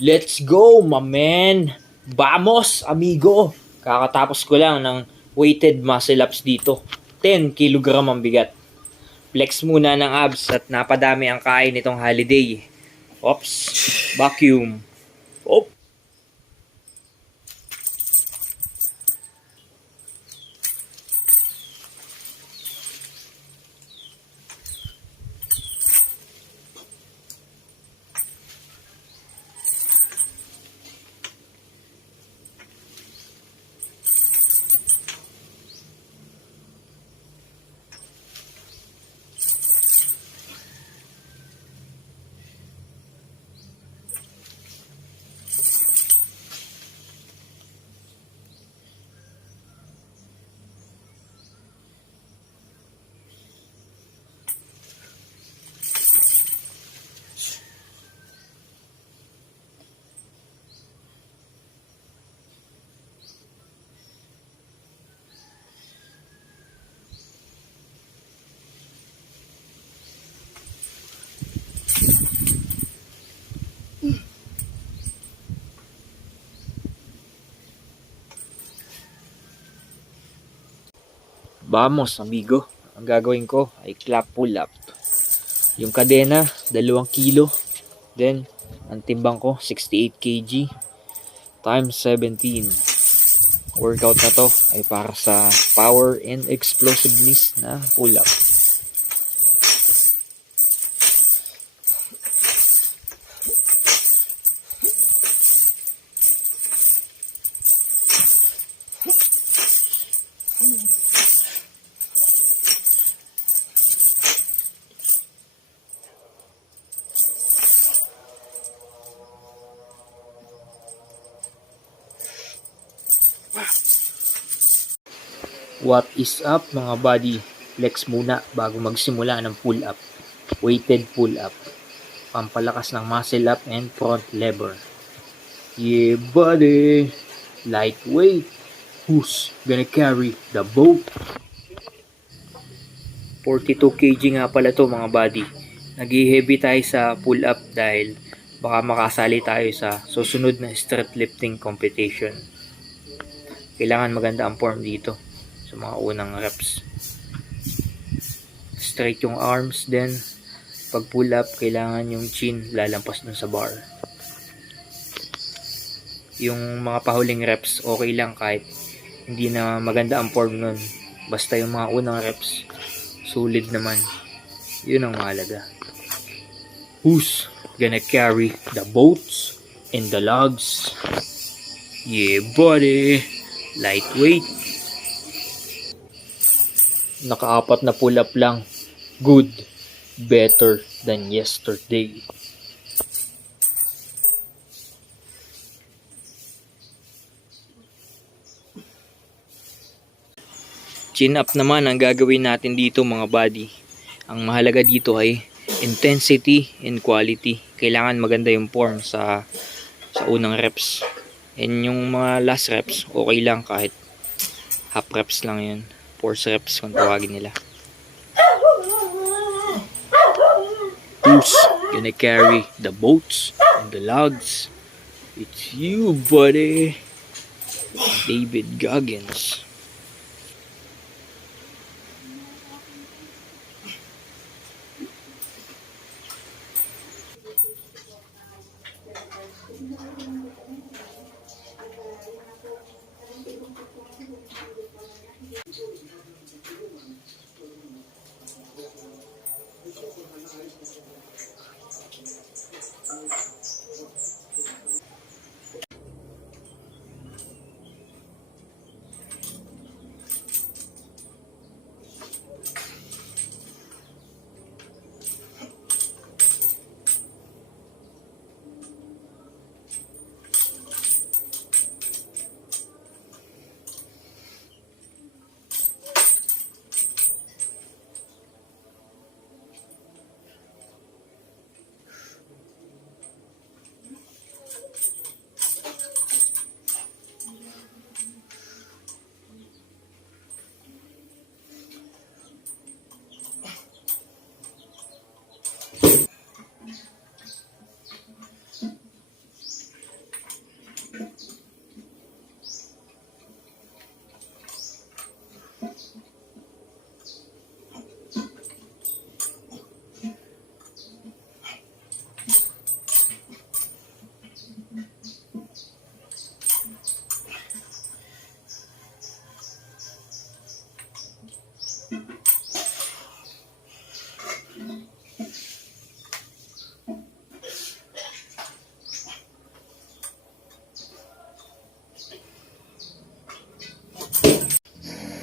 Let's go, my man! Vamos, amigo! Kakatapos ko lang ng weighted muscle ups dito. 10 kilogram ang bigat. Flex muna ng abs at napadami ang kain nitong holiday. Oops, vacuum. Op. Vamos, amigo. Ang gagawin ko ay clap pull up. Yung kadena, 2 kilo. Then, ang timbang ko, 68 kg times 17. Workout na to ay para sa power and explosiveness na pull up. What is up mga buddy? Flex muna bago magsimula ng pull up. Weighted pull up. Pampalakas ng muscle up and front lever. Yeah buddy! Lightweight. Who's gonna carry the boat? 42 kg nga pala to mga buddy. Nag-heavy tayo sa pull up dahil baka makasali tayo sa susunod na strength lifting competition. Kailangan maganda ang form dito sa mga unang reps. Straight yung arms, then pag pull up kailangan yung chin lalampas dun sa bar. Yung mga pahuling reps okay lang kahit hindi na maganda ang form nun, basta yung mga unang reps solid naman, yun ang mahalaga. Who's gonna carry the boats and the logs? Yeah buddy! Lightweight. Naka-4 na pull up lang. Good. Better than yesterday. Chin up naman ang gagawin natin dito mga buddy. Ang mahalaga dito ay intensity and quality. Kailangan maganda yung form sa unang reps. And yung mga last reps, okay lang kahit half reps lang yun. Force reps kung tawagin nila. Who's gonna carry the boats and the logs? It's you, buddy. David Goggins.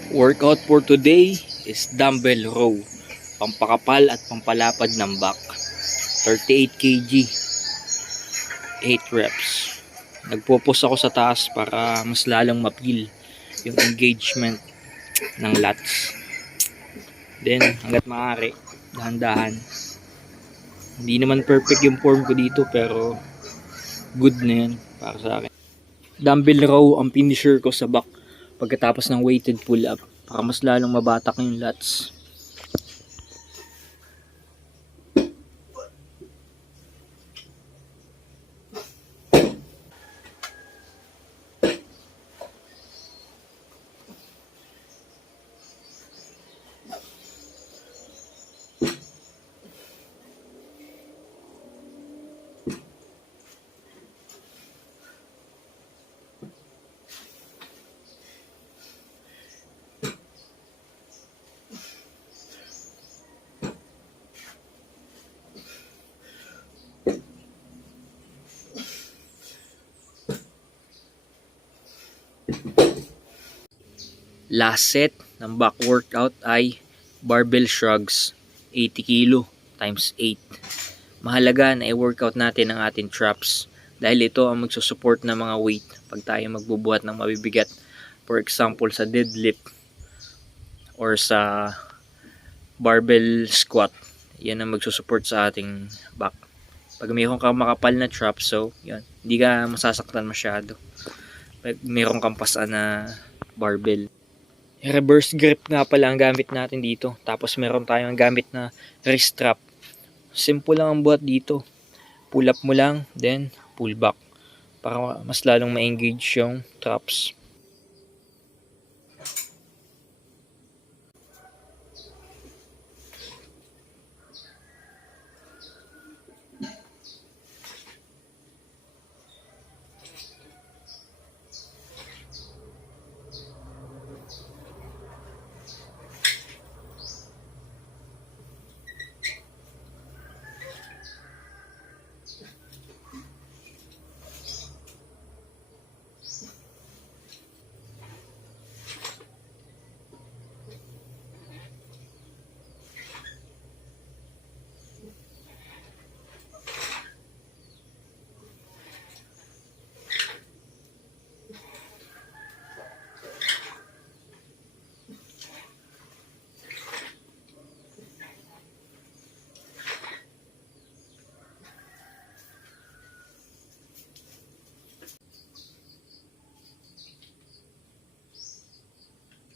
Workout for today is dumbbell row. Pampakapal at pampalapad ng back. 38 kg, 8 reps. Nagpo-pause ako sa taas para mas lalong mapil yung engagement ng lats. Then, hanggat maaari, dahan-dahan. Hindi naman perfect yung form ko dito pero good na yan para sa akin. Dumbbell row ang finisher ko sa back pagkatapos ng weighted pull-up para mas lalong mabatak yung lats. Last set ng back workout ay barbell shrugs 80 kg times 8. Mahalaga na i-workout natin ang ating traps dahil ito ang magsusupport ng mga weight pag tayo magbubuhat ng mabibigat. For example, sa deadlift or sa barbell squat. Yan ang magsusupport sa ating back. Pag mayroon kang makapal na trap, so yan, hindi ka masasaktan masyado. Pag mayroon kang pasan na barbell. Reverse grip nga pala ang gamit natin dito. Tapos meron tayong gamit na wrist strap. Simple lang ang buhat dito. Pull up mo lang, then pull back. Para mas lalong ma-engage yung traps.